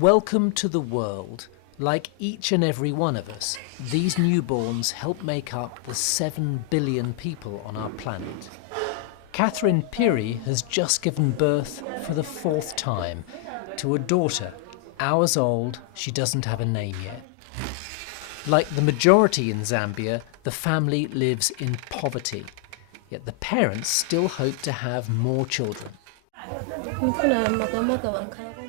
Welcome to the world. Like each and every one of us, these newborns help make up the 7 billion people on our planet. Catherine Piri has just given birth for the 4th time to a daughter, hours old. She doesn't have a name yet. Like the majority in Zambia, the family lives in poverty, yet the parents still hope to have more children.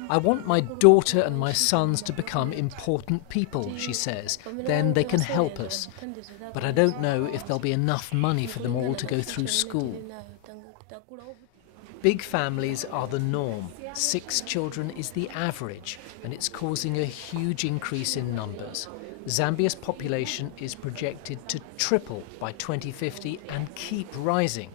I want my daughter and my sons to become important people, she says. Then they can help us. But I don't know if there'll be enough money for them all to go through school. Big families are the norm. 6 children is the average, and it's causing a huge increase in numbers. Zambia's population is projected to triple by 2050 and keep rising.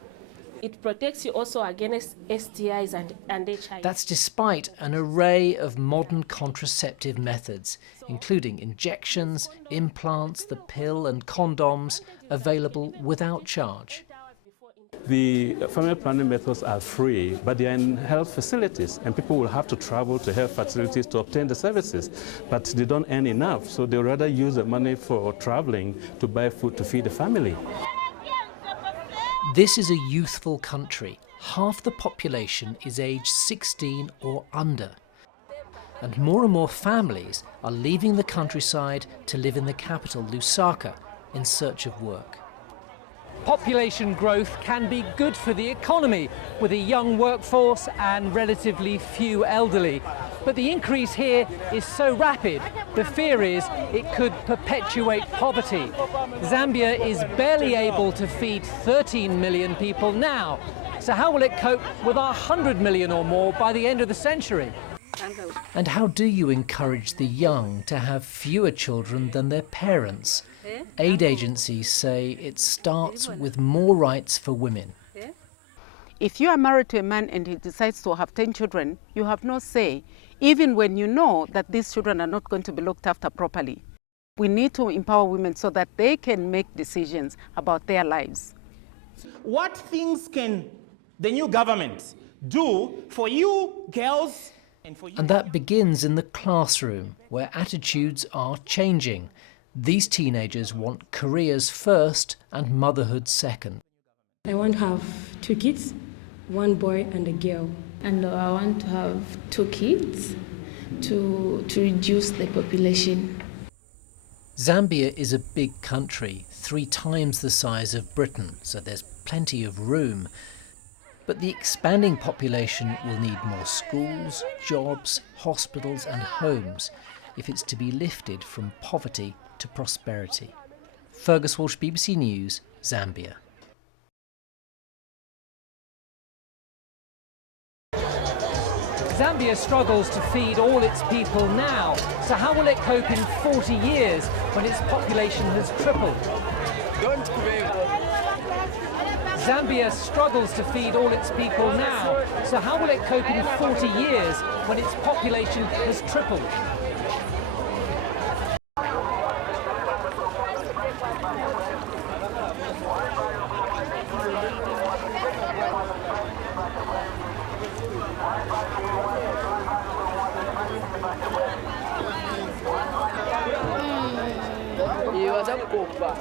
It protects you also against STIs and HIV. That's despite an array of modern contraceptive methods, including injections, implants, the pill and condoms, available without charge. The family planning methods are free, but they are in health facilities, and people will have to travel to health facilities to obtain the services. But they don't earn enough, so they rather use the money for traveling to buy food to feed the family. This is a youthful country. Half the population is aged 16 or under. And more families are leaving the countryside to live in the capital, Lusaka, in search of work. Population growth can be good for the economy, with a young workforce and relatively few elderly. But the increase here is so rapid, the fear is it could perpetuate poverty. Zambia is barely able to feed 13 million people now. So how will it cope with 100 million or more by the end of the century? And how do you encourage the young to have fewer children than their parents? Aid agencies say it starts with more rights for women. If you are married to a man and he decides to have 10 children, you have no say, even when you know that these children are not going to be looked after properly. We need to empower women so that they can make decisions about their lives. What things can the new government do for you girls and for you? And that begins in the classroom, where attitudes are changing. These teenagers want careers first and motherhood second. I want to have 2 kids, 1 boy and a girl. And I want to have 2 kids to reduce the population. Zambia is a big country, 3 times the size of Britain, so there's plenty of room. But the expanding population will need more schools, jobs, hospitals and homes if it's to be lifted from poverty to prosperity. Fergus Walsh, BBC News, Zambia. Zambia struggles to feed all its people now, so how will it cope in 40 years when its population has tripled? Zambia struggles to feed all its people now, so how will it cope in 40 years when its population has tripled? Iwaza kukupa